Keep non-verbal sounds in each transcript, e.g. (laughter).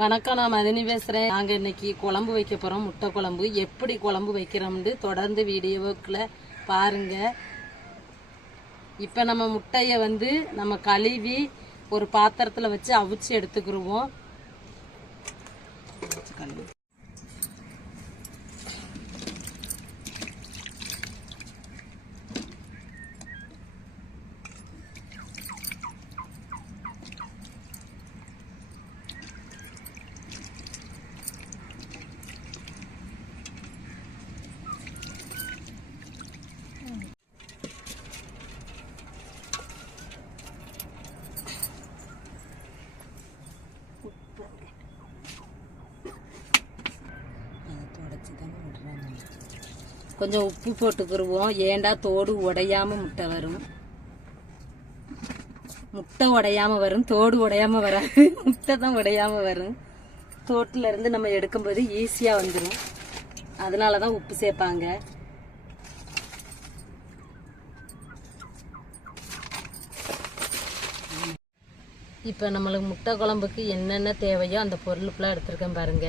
வணக்கம் நான் மதினி பேசுகிறேன் நாங்கள் இன்னைக்கு குழம்பு வைக்க போகிறோம் முட்டை குழம்பு. எப்படி குழம்பு வைக்கிறோம்னு தொடர்ந்து வீடியோவுக்குள்ள பாருங்கள் இப்போ நம்ம முட்டையை வந்து நம்ம கழுவி ஒரு பாத்திரத்தில் வச்சு அவிச்சு எடுத்துக்கிருவோம். கொஞ்சம் உப்பு போட்டுக்கிருவோம். ஏண்டா தோடு உடையாம முட்டை வரும்? முட்டை உடையாம வரும். தோடு உடையாம வராது. (laughs) முட்டை தான் உடையாம வரும். தோட்டிலேருந்து நம்ம எடுக்கும்போது ஈஸியா வந்துடும் அதனால தான் உப்பு சேர்ப்பாங்க. இப்போ நம்மளுக்கு முட்டை குழம்புக்கு என்னென்ன தேவையோ அந்த பொருளுக்குலாம் எடுத்திருக்கேன் பாருங்க.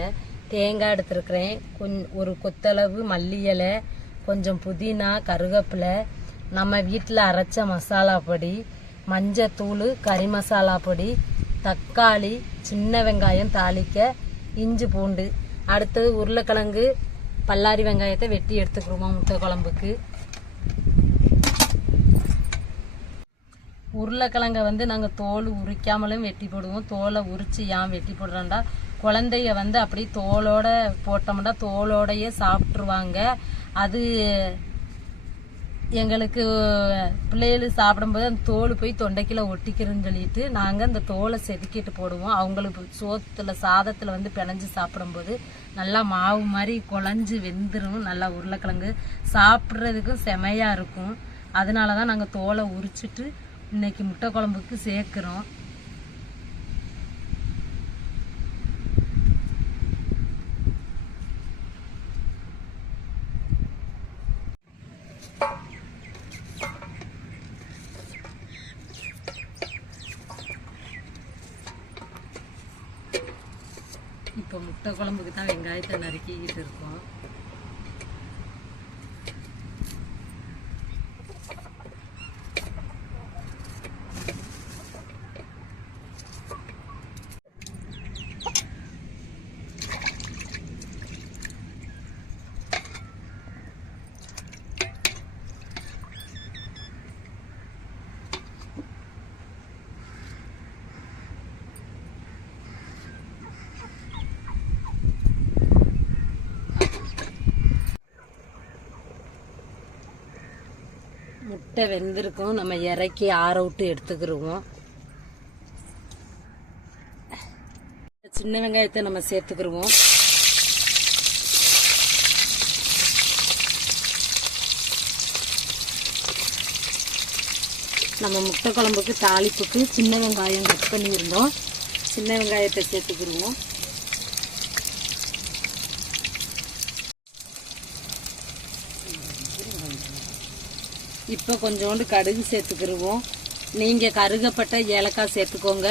தேங்காய் எடுத்திருக்கிறேன். கொஞ்சம் ஒரு கொத்தளவு மல்லி இலை கொஞ்சம் புதினா கருவேப்பிலை நம்ம வீட்டில் அரைச்ச மசாலா பொடி மஞ்சத்தூள் கறி மசாலா பொடி தக்காளி சின்ன வெங்காயம் தாளிக்க இஞ்சி பூண்டு. அடுத்தது உருளைக்கிழங்கு பல்லாரி வெங்காயத்தை வெட்டி எடுத்துக்கிடுவோம் முட்டை குழம்புக்கு. உருளைக்கிழங்கை வந்து நாங்கள் தோல் உரிக்காமலும் வெட்டி போடுவோம். தோலை உரித்து ஏன் வெட்டி போடுறோம்டா குழந்தைய வந்து அப்படியே தோலோட போட்டோம்னா தோலோடையே சாப்பிட்ருவாங்க அது எங்களுக்கு பிள்ளைகள் சாப்பிடும்போது அந்த தோல் போய் தொண்டைக்கில ஒட்டிக்கிறதுன்னு சொல்லிட்டு நாங்கள் அந்த தோலை செதுக்கிட்டு போடுவோம். அவங்களுக்கு சோத்துல சாதத்தில் வந்து பிணைஞ்சு சாப்பிடும்போது நல்லா மாவு மாதிரி குழஞ்சி வெந்துடும் நல்லா உருளைக்கிழங்கு. சாப்பிட்றதுக்கும் செமையாக இருக்கும். அதனால தான் நாங்கள் தோலை உரிச்சிட்டு இன்னைக்கு முட்டை குழம்புக்கு சேர்க்குறோம் இப்போ முட்டை குழம்புக்கு தான் வெங்காயத்தை நறுக்கிக்கிட்டு இருக்கோம். முட்டை வெந்திருக்கும். நம்ம இறக்கி ஆற விட்டு எடுத்துக்கிருவோம். சின்ன வெங்காயத்தை நம்ம சேர்த்துக்கிருவோம். நம்ம முட்டை குழம்புக்கு தாளிப்புக்கு சின்ன வெங்காயம் கட் பண்ணியிருந்தோம். சின்ன வெங்காயத்தை சேர்த்துக்கிருவோம். இப்போ கொஞ்சோண்டு கடுகு சேர்த்துக்கிருவோம். நீங்கள் கருகப்பட்ட ஏலக்காய் சேர்த்துக்கோங்க.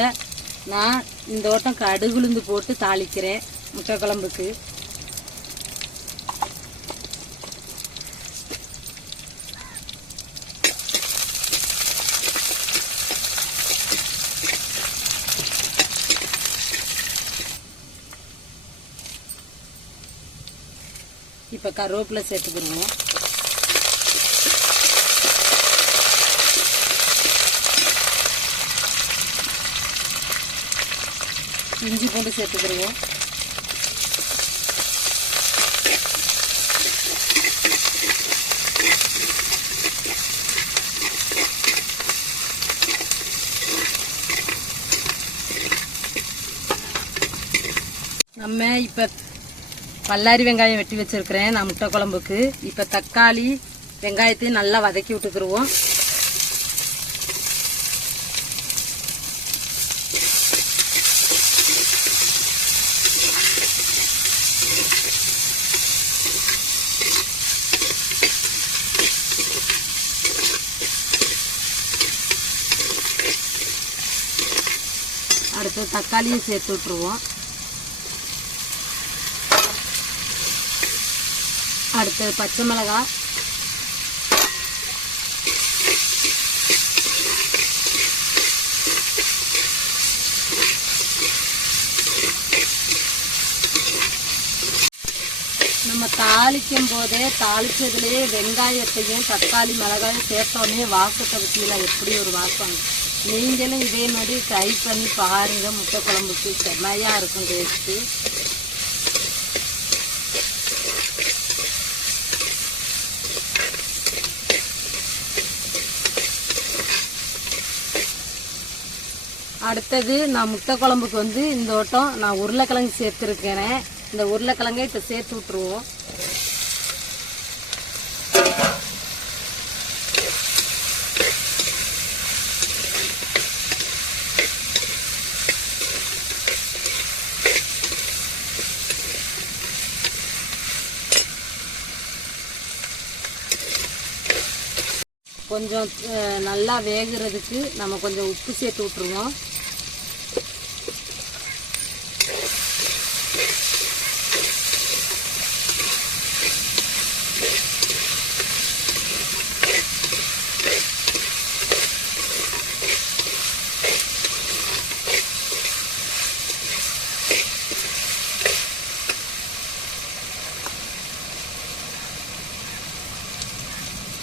நான் இந்த ஓட்டம் கடுகுலுந்து போட்டு தாளிக்கிறேன் முட்டை குழம்புக்கு. இப்போ கருவேப்பிலை சேர்த்துக்கிருவோம். இஞ்சி பூண்டு சேர்த்துக்கிடுவோம் நம்ம இப்போ பல்லாரி வெங்காயம் வெட்டி வச்சிருக்கிறேன் நான் முட்டை குழம்புக்கு. இப்போ தக்காளி வெங்காயத்தையும் நல்லா வதக்கி விட்டுக்கிருவோம். தக்காளியும் சேர்த்து விட்ருவோம் அடுத்து பச்சை மிளகா. நம்ம தாளிக்கும் போதே தாளிச்சதுலேயே வெங்காயத்தையும் தக்காளி மிளகாயும் சேர்த்தோடனே வாக்கு பற்றியில் எப்படி ஒரு வாசம் நீங்களும் இதே மாதிரி ட்ரை பண்ணி பாருங்கள் முட்டை குழம்புக்கு செம்மையாக இருக்கும் டேஸ்ட்டு அடுத்தது நான் முட்டை குழம்புக்கு வந்து இந்த ஓட்டம் நான் உருளைக்கிழங்கு சேர்த்துருக்கிறேன். இந்த உருளைக்கிழங்கை இப்போ சேர்த்து விட்ருவோம் கொஞ்சம் நல்லா வேகிறதுக்கு நம்ம கொஞ்சம் உப்பு சேர்த்து விட்ருவோம்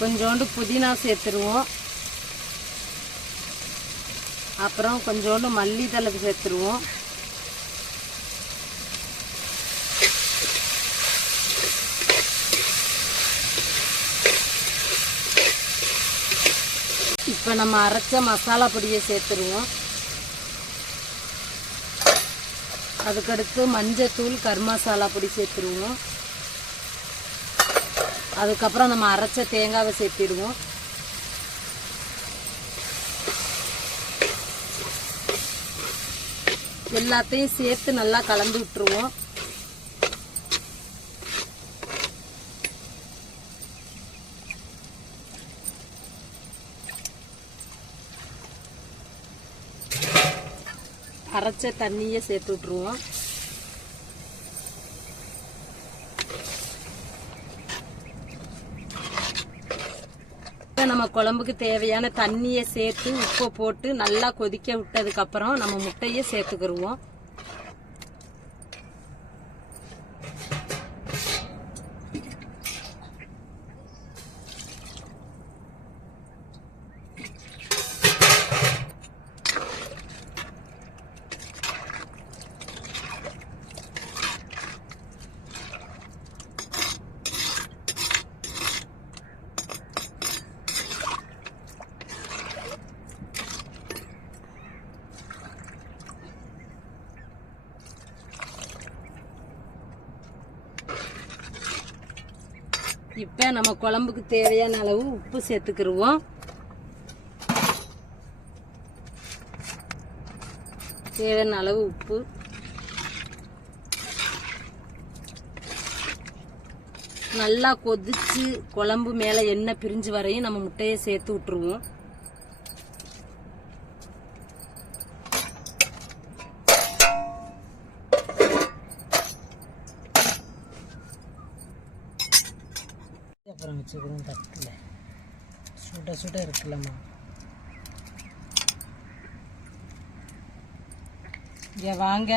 கொஞ்சோண்டு புதினா சேர்த்துருவோம். அப்புறம் கொஞ்சோண்டு மல்லித்தலை சேர்த்துருவோம். இப்போ நம்ம அரைச்ச மசாலா பொடியை சேர்த்துருவோம். அதுக்கடுத்து மஞ்சத்தூள் கரு மசாலா பொடி சேர்த்துருவோம். அதுக்கப்புறம் நம்ம அரைச்ச தேங்காவை சேர்த்திடுவோம். எல்லாத்தையும் சேர்த்து நல்லா கலந்து விட்டுருவோம். அரைச்ச தண்ணியை சேர்த்து விட்டுருவோம். இப்போ நம்ம குழம்புக்கு தேவையான தண்ணியை சேர்த்து உப்பை போட்டு நல்லா கொதிக்க விட்டதுக்கப்புறம் நம்ம முட்டையை சேர்த்துக்கிருவோம். இப்போ நம்ம குழம்புக்கு தேவையான அளவு உப்பு சேர்த்துக்கிருவோம். தேவையான அளவு உப்பு. நல்லா கொதிச்சு குழம்பு மேலே எண்ணெய் பிரிஞ்சு வரையும் நம்ம முட்டையை சேர்த்து விட்டுருவோம். சுட இருக்குல்லம்மா. வாங்க.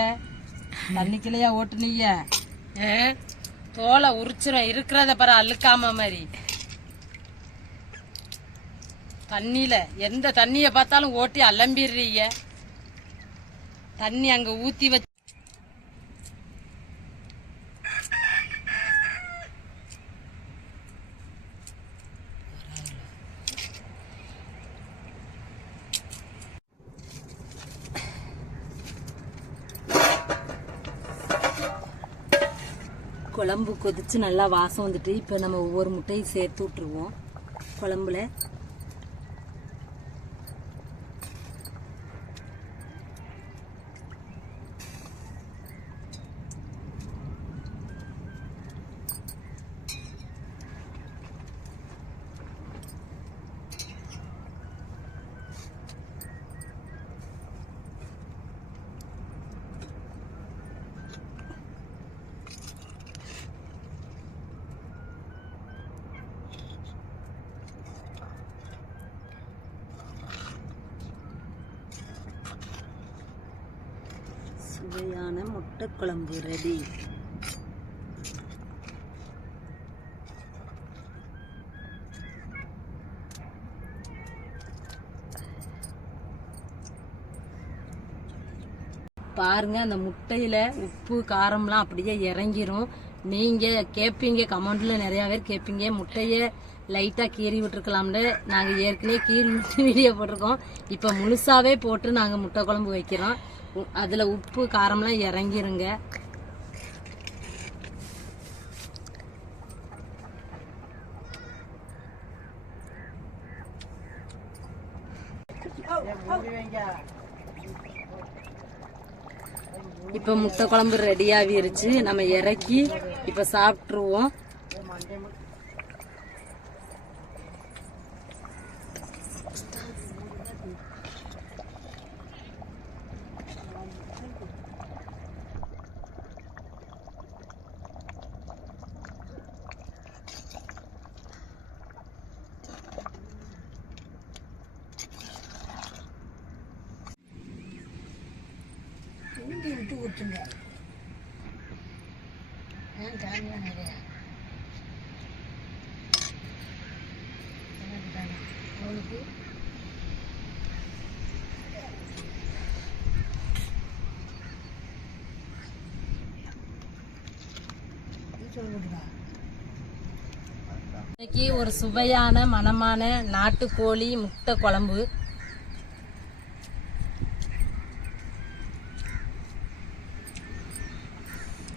தண்ணிக்குள்ளையா ஓட்டுனீங்க தோலை உரிச்சிரும். இருக்கிறத பாரு அழுக்காம மாதிரி. தண்ணியில் எந்த தண்ணியை பார்த்தாலும் ஓட்டி அலம்பிடுறீங்க. தண்ணி அங்கே ஊத்தி வச்சு குழம்பு கொதிச்சு நல்லா வாசம் வந்துட்டு இப்போ நம்ம ஒவ்வொரு முட்டையும் சேர்த்து விட்டுருவோம் குழம்புல. சுவையான முட்டை குழம்பு ரெடி பாருங்க அந்த முட்டையில உப்பு காரம்லாம் அப்படியே இறங்கிரும். நீங்க கேட்பீங்க கமெண்ட்ல நிறைய பேர் கேட்பீங்க முட்டைய லைட்டா கீறி விட்டுருக்கலாம்னு நாங்க ஏற்கனவே கீறி விட்டு வீடியோ போட்டிருக்கோம். இப்ப முழுசாவே போட்டு நாங்க முட்டை குழம்பு வைக்கிறோம். அதில் உப்பு காரம்லாம் இறங்கிருங்க. இப்போ முட்டை குழம்பு ரெடி ஆகிருச்சு. நம்ம இறக்கி இப்போ சாப்பிட்ருவோம் சாப்பிட்டுருவோம் விட்டு கொடுத்துங்க ஏன் காரணம் நிறையா அவனுக்கு இன்னைக்கு ஒரு சுவையான மனமான நாட்டுக்கோழி முட்டை குழம்பு.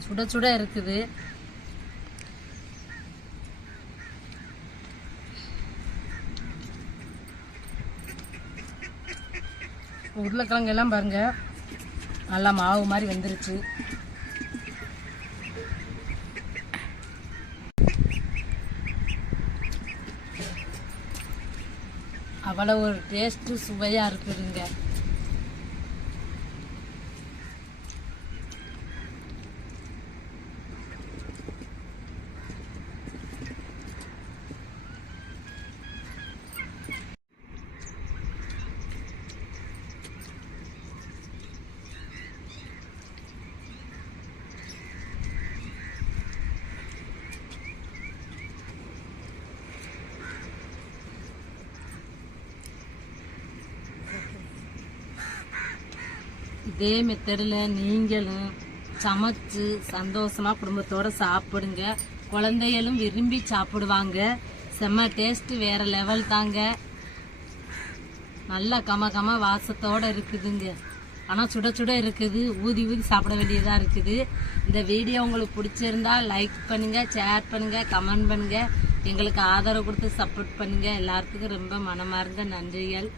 சுட சுட இருக்குது. உருளைக்கிழங்கு எல்லாம் பாருங்க. நல்லா மாவு மாதிரி வெந்துருச்சு. அவ்வளோ ஒரு டேஸ்ட்டு சுவையாக இருக்குதுங்க. இதே மெத்தடில் நீங்களும் சமைச்சு சந்தோஷமாக குடும்பத்தோடு சாப்பிடுங்க. குழந்தைகளும் விரும்பி சாப்பிடுவாங்க. செம்ம டேஸ்ட்டு வேறு லெவல் தாங்க. நல்லா கம கம வாசத்தோட இருக்குதுங்க. ஆனால் சுட சுட இருக்குது. ஊதி ஊதி சாப்பிட வேண்டியதாக இருக்குது. இந்த வீடியோ உங்களுக்கு பிடிச்சிருந்தா லைக் பண்ணுங்கள் ஷேர் பண்ணுங்கள் கமெண்ட் பண்ணுங்கள் எங்களுக்கு ஆதரவு கொடுத்து சப்போர்ட் பண்ணுங்கள் எல்லாத்துக்கும் ரொம்ப மனமார்ந்த நன்றிகள்.